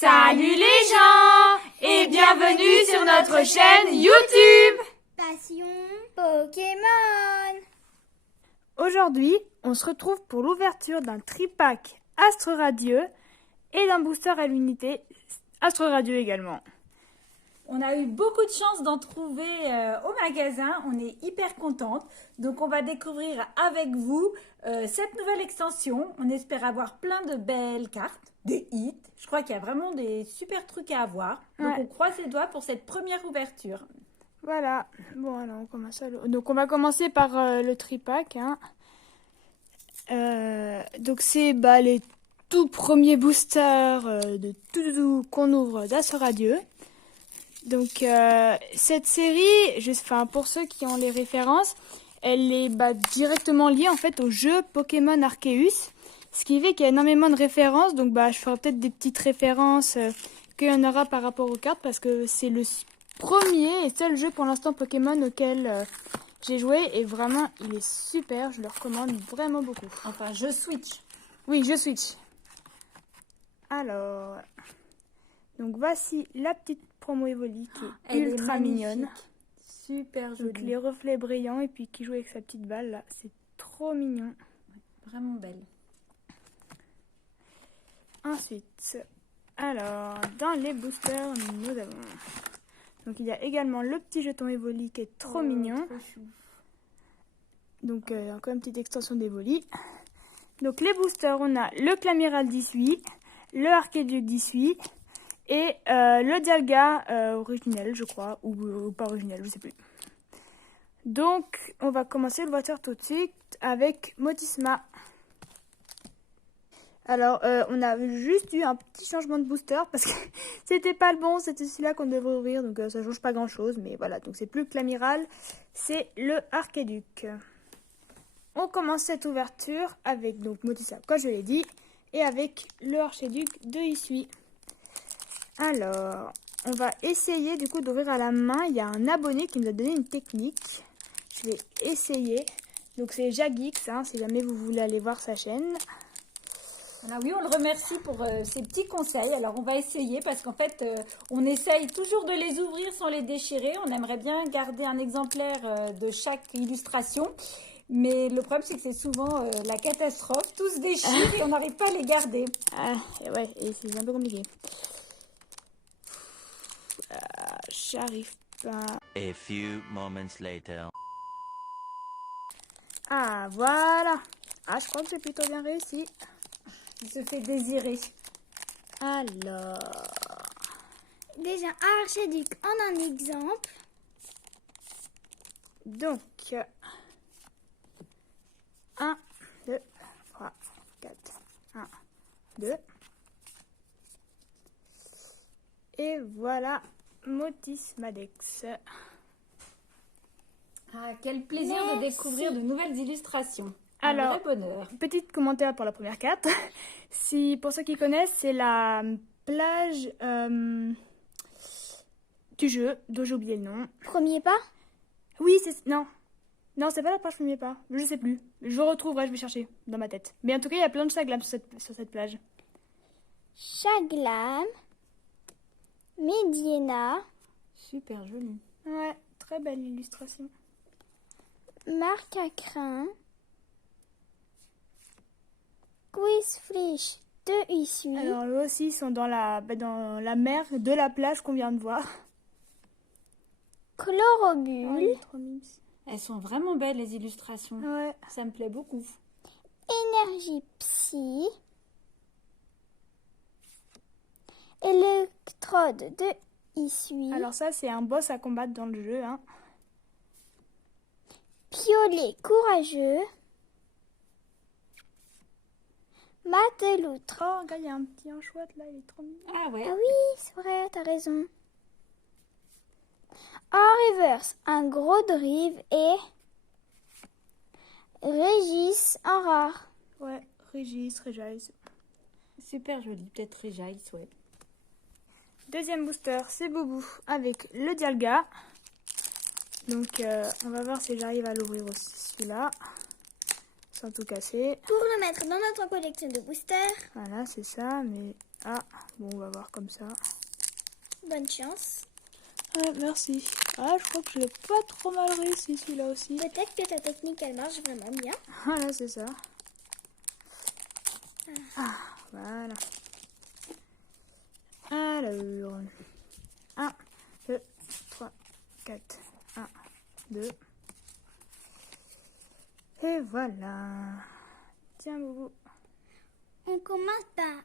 Salut les gens et bienvenue sur notre chaîne YouTube Passion Pokémon. Aujourd'hui, on se retrouve pour l'ouverture d'un tripack Astre Radieux et d'un booster à l'unité Astre Radieux également. On a eu beaucoup de chance d'en trouver au magasin, on est hyper contente. Donc on va découvrir avec vous cette nouvelle extension. On espère avoir plein de belles cartes, des hits. Je crois qu'il y a vraiment des super trucs à avoir. Donc Ouais. on croise les doigts pour cette première ouverture. Voilà. Bon, alors on commence donc on va commencer par le tripack. Donc c'est les tout premiers boosters de tout qu'on ouvre d'Astre Radieux. Donc cette série, pour ceux qui ont les références, elle est directement liée en fait au jeu Pokémon Arceus, ce qui fait qu'il y a énormément de références. Donc je ferai peut-être des petites références qu'il y en aura par rapport aux cartes parce que c'est le premier et seul jeu pour l'instant Pokémon auquel j'ai joué et vraiment il est super, je le recommande vraiment beaucoup. Enfin, je switch. Oui, je switch. Alors, donc voici la petite promo Evoli qui est Elle est ultra magnifique. mignonne. Super Donc jolie, les reflets brillants et puis qui joue avec sa petite balle là, c'est trop mignon. vraiment belle. Ensuite, alors dans les boosters, nous avons donc il y a également le petit jeton Evoli qui est trop mignon. Trop chou. Donc encore une petite extension d'Evoli. Donc les boosters, on a le Clamiral 18, le Arceduc 18 et le Dialga originel, je crois, ou pas originel, je sais plus. Donc on va commencer le water tout de suite avec Motisma. Alors on a juste eu un petit changement de booster parce que c'était pas le bon, c'était celui-là qu'on devait ouvrir, donc ça change pas grand chose, mais voilà, donc c'est plus le Clamiral, c'est le Arceduc. On commence cette ouverture avec donc Motisma, comme je l'ai dit, et avec le Archiduc de Issui. Alors, on va essayer du coup d'ouvrir à la main. Il y a un abonné qui nous a donné une technique. Je vais essayer. Donc c'est Jagix, si jamais vous voulez aller voir sa chaîne. Voilà, oui, on le remercie pour ses petits conseils. Alors, on va essayer parce qu'en fait, on essaye toujours de les ouvrir sans les déchirer. On aimerait bien garder un exemplaire de chaque illustration. Mais le problème, c'est que c'est souvent la catastrophe. Tout se déchire et on n'arrive pas à les garder. Ouais, et c'est un peu compliqué. J'arrive pas. A few moments later. Ah, voilà. Je crois que j'ai plutôt bien réussi. Il se fait désirer. Alors, Déjà Archiduc en un exemple. donc, 1, 2, 3, 4, 1, 2. Et voilà, Motismadex. Ah, quel plaisir de découvrir de nouvelles illustrations. Alors, un vrai bonheur. Petit commentaire pour la première carte. Si, pour ceux qui connaissent, c'est la plage du jeu, dont j'ai oublié le nom. Premier pas. Oui, non, c'est pas la plage premier pas. Je sais plus. Je retrouverai, je vais chercher dans ma tête. Mais en tout cas, il y a plein de chaglam sur cette plage. Chaglam. Mediena. Super joli. Ouais, très belle illustration. Marcacrin. Quizfrish de Issui. Alors, eux aussi, ils sont dans la mer de la plage qu'on vient de voir. Chlorobule. Oh, il est trop mignon. Elles sont vraiment belles, les illustrations. Ouais. Ça me plaît beaucoup. Énergie Psy. Électrode de Issui. Alors ça, c'est un boss à combattre dans le jeu. Piolet courageux. Mateloutre. Oh, regarde, il y a un petit anchoite là, il est trop mignon. Ah ouais. Ah oui, c'est vrai, t'as raison. En reverse, un gros drive et Régis en rare. Ouais, Régis. Super joli. Peut-être Réjaïs, ouais. Deuxième booster, c'est Boubou avec le Dialga. Donc, on va voir si j'arrive à l'ouvrir aussi celui-là, sans tout casser. Pour le mettre dans notre collection de boosters, Voilà, c'est ça, mais Ah, bon, on va voir comme ça. Bonne chance. Ah, merci. Ah, je crois que je l'ai pas trop mal réussi celui-là aussi. Peut-être que ta technique, elle marche vraiment bien. Ah, là, c'est ça. Ah, voilà. Alors, 1, 2, 3, 4. 1, 2. Et voilà. Tiens, Boubou. On commence par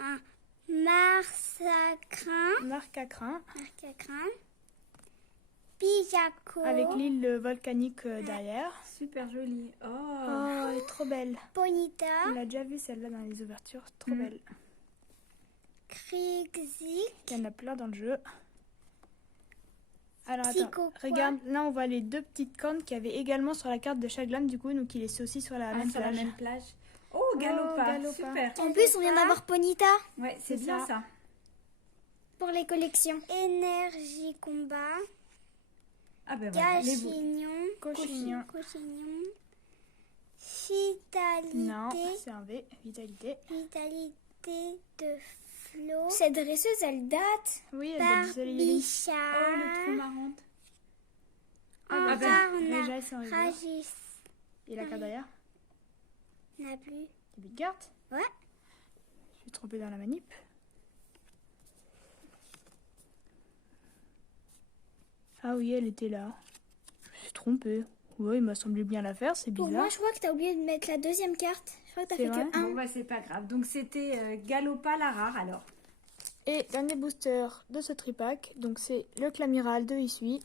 un marsacrin. Marc à crin. Pijaco. Avec l'île volcanique derrière. Super joli. Oh, Oh, elle est trop belle. Bonita. On l'a déjà vu celle-là dans les ouvertures. Trop belle. Krixi. Il y en a plein dans le jeu. Alors Petit attends, coco. regarde, là on voit les deux petites cornes qu'il y avait également sur la carte de Chaglam du coup, donc il est aussi sur la même sur la plage. même plage. Oh, Galopa, Galopa. super. En plus, on vient d'avoir Bonita Ouais, c'est C'est bien ça. ça. pour les collections. Énergie combat. Ah ben voilà, les bouts. Cochignon. Cochignon. Vitalité. Non, c'est un V, vitalité. Vitalité de Flo. Cette dresseuse, elle date. Oui, elle a des jolies lignes. Barbicha. Oh, elle est trop marrante. En ben, bas, on déjà, a elles sont rigolo. Ragis. Et la carte derrière, On n'a plus. des big cartes. Ouais. Je suis trompée dans la manip. Ah oui, elle était là. Je me suis trompée. Ouais, il m'a semblé bien la faire, c'est Pour bizarre. moi, je crois que t'as oublié de mettre la deuxième carte. Je crois que t'as C'est fait vrai que un. Bon bah c'est pas grave. Donc c'était Galopa la rare alors. Et dernier booster de ce tripack, donc c'est le Clamiral de Isui.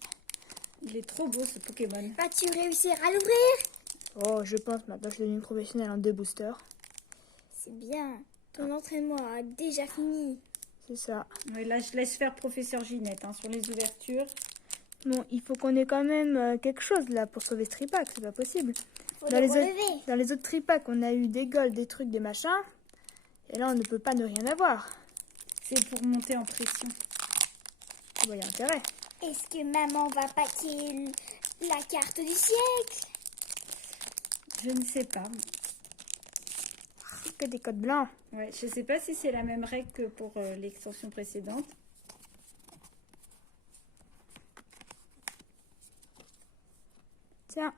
Il est trop beau ce Pokémon. Vas-tu réussir à l'ouvrir? Oh, je pense maintenant je suis devenue professionnelle en 2 boosters. C'est bien. Ton entraînement a déjà fini. C'est ça. Ouais, là je laisse faire professeur Ginette hein, sur les ouvertures. Bon, il faut qu'on ait quand même quelque chose là pour sauver ce tripack, c'est pas possible. Faut Dans le les, relever. dans les autres tripacks, on a eu des golds, des trucs, des machins. Et là, on ne peut pas ne rien avoir. C'est pour monter en pression. Ah bah, y a intérêt. Est-ce que maman va paquer la carte du siècle? Je ne sais pas. Que des codes blancs. Ouais, je sais pas si c'est la même règle que pour l'extension précédente. Tiens.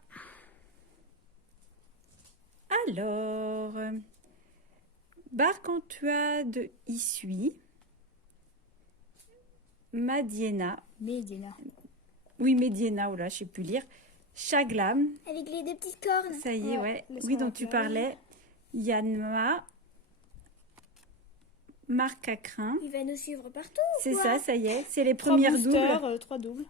Alors, Barcantua de Isui, Madiena, Medina. oui Mediena, oh là, je sais plus lire, Chaglam, Avec les deux petites cornes. ça y est, Ouais, ouais, laisse-moi oui, dont la tu plage. parlais, Yanma, Marcacrin, Il va nous suivre partout. c'est quoi. ça y est, c'est les 3 premières boosters, doubles, 3 doubles.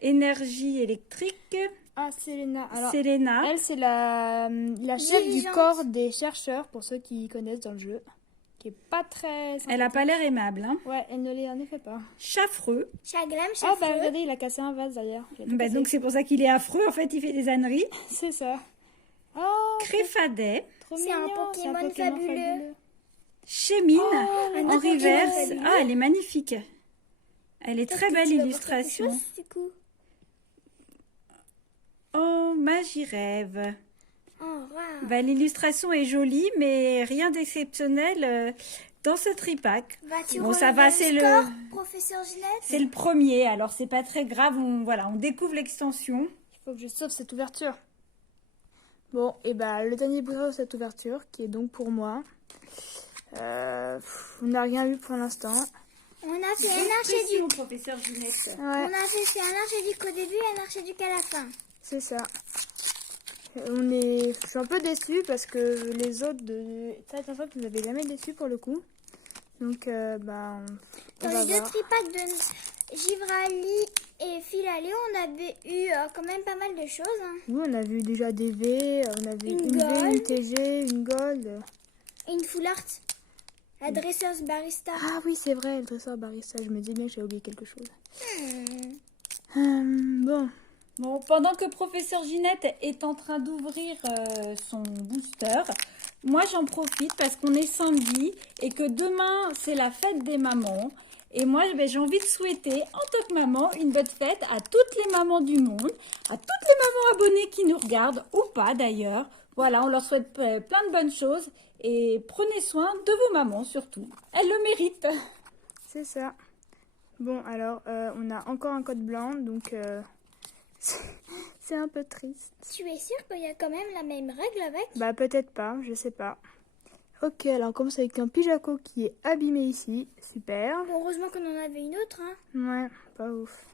Énergie électrique, Ah, Selena. Alors, Selena, elle, c'est la chef du Dirigeante. corps des chercheurs, pour ceux qui connaissent dans le jeu. Qui est pas très... elle a pas l'air aimable, hein. Ouais, elle ne l'est en effet pas. Chaffreux, Chaglam, Oh, chafreux. bah regardez, il a cassé un vase d'ailleurs. Il a tout bah, cassé. donc c'est pour ça qu'il est affreux, en fait il fait des âneries, C'est ça. Oh, Créfadet, trop C'est un mignon, Pokémon fabuleux. Chémine, un en autre Pokémon reverse. fabuleux. Ah, elle est magnifique. Elle est très Est-ce que belle tu vas voir illustration. quelque chose, du coup? Oh, Magirève. Oh, wow. Bah, l'illustration est jolie, mais rien d'exceptionnel dans ce tripack. Vas-tu Bon, ça relever va, le c'est score, professeur Ginette? C'est le premier, alors c'est pas très grave. On découvre l'extension. Il faut que je sauve cette ouverture. Bon, et bah le dernier booster de cette ouverture, qui est donc pour moi. On n'a rien eu pour l'instant. On a fait un archéduc. professeur Ginette. Ouais, On a fait un archéduc au début et un archéduc à la fin. c'est ça. Je suis un peu déçue parce que les autres de Titanfall nous avaient jamais déçus pour le coup. Donc, on Dans va les deux voir. tripacks de Givrali et Philalé, on avait eu quand même pas mal de choses. Hein. Nous, on a vu déjà des V, on a vu Une une V, une gold. TG, une gold. Et une full art. La dresseuse barista. Ah oui, c'est vrai, le dresseur barista. Je me dis bien que j'ai oublié quelque chose. Hmm. Bon, Bon, pendant que professeur Ginette est en train d'ouvrir son booster, moi j'en profite parce qu'on est samedi et que demain c'est la fête des mamans. Et moi j'ai envie de souhaiter en tant que maman une bonne fête à toutes les mamans du monde, à toutes les mamans abonnées qui nous regardent ou pas d'ailleurs. Voilà, on leur souhaite plein de bonnes choses et prenez soin de vos mamans surtout. Elles le méritent. C'est ça. Bon, alors, on a encore un code blanc, donc c'est un peu triste. Tu es sûre qu'il y a quand même la même règle avec? Bah, peut-être pas, je sais pas. Ok, alors on commence avec un pyjaco qui est abîmé ici. Super. Bon, heureusement qu'on en avait une autre, hein. Ouais, pas ouf.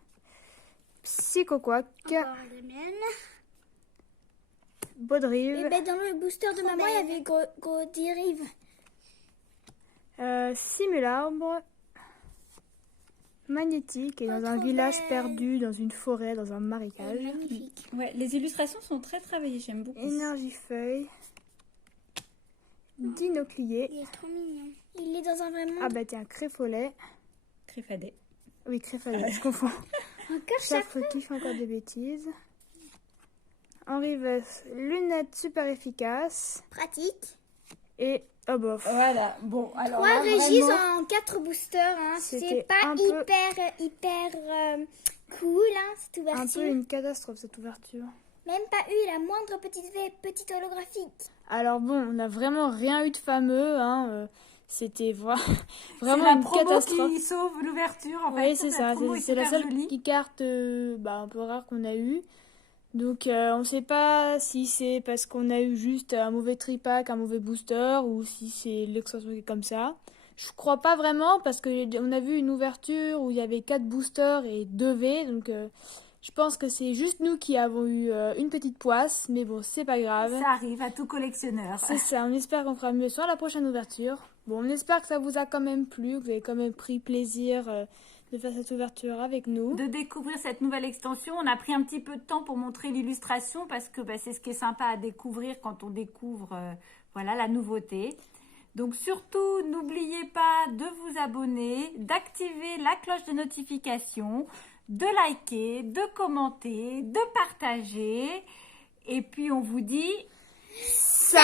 Psychoquack, Encore les miennes. Baudrive, Et ben dans le booster de maman, il y avait gros dérive. Simularbre, Magnétique, et dans un trop village belle. perdu, dans une forêt, dans un marécage. Magnifique. Ouais, les illustrations sont très travaillées, j'aime beaucoup. Énergifeuille, Dinoclier. Il est trop mignon. Il est dans un vrai monde. Ah bah tiens, Créfolet. Créfadé. Oui, Créfolet, je confonds. Encore ça. Chaque fautif, encore des bêtises. Henri Vess, lunettes super efficaces. Pratique. Et, oh bof. Voilà, bon, alors Trois là, Régis vraiment, en 4 boosters. Hein. C'était C'est pas un peu- hyper cool, hein, cette Un ouverture. peu une catastrophe cette ouverture. Même pas eu la moindre petite holographique. Alors bon, on n'a vraiment rien eu de fameux, hein. C'était c'est vraiment la une promo catastrophe. qui sauve l'ouverture. En Oui, fait. c'est La ça. promo est C'est la super seule jolie. carte un peu rare qu'on a eue. Donc on ne sait pas si c'est parce qu'on a eu juste un mauvais tripack, un mauvais booster, ou si c'est l'extension qui est comme ça. Je crois pas vraiment parce qu'on a vu une ouverture où il y avait 4 boosters et 2 V. Donc je pense que c'est juste nous qui avons eu une petite poisse. Mais bon, c'est pas grave. Ça arrive à tout collectionneur. C'est ça, on espère qu'on fera mieux sur la prochaine ouverture. Bon, on espère que ça vous a quand même plu, que vous avez quand même pris plaisir de faire cette ouverture avec nous. De découvrir cette nouvelle extension. On a pris un petit peu de temps pour montrer l'illustration parce que c'est ce qui est sympa à découvrir quand on découvre voilà, la nouveauté. Donc surtout, n'oubliez pas de vous abonner, d'activer la cloche de notification, de liker, de commenter, de partager. Et puis on vous dit... Salut!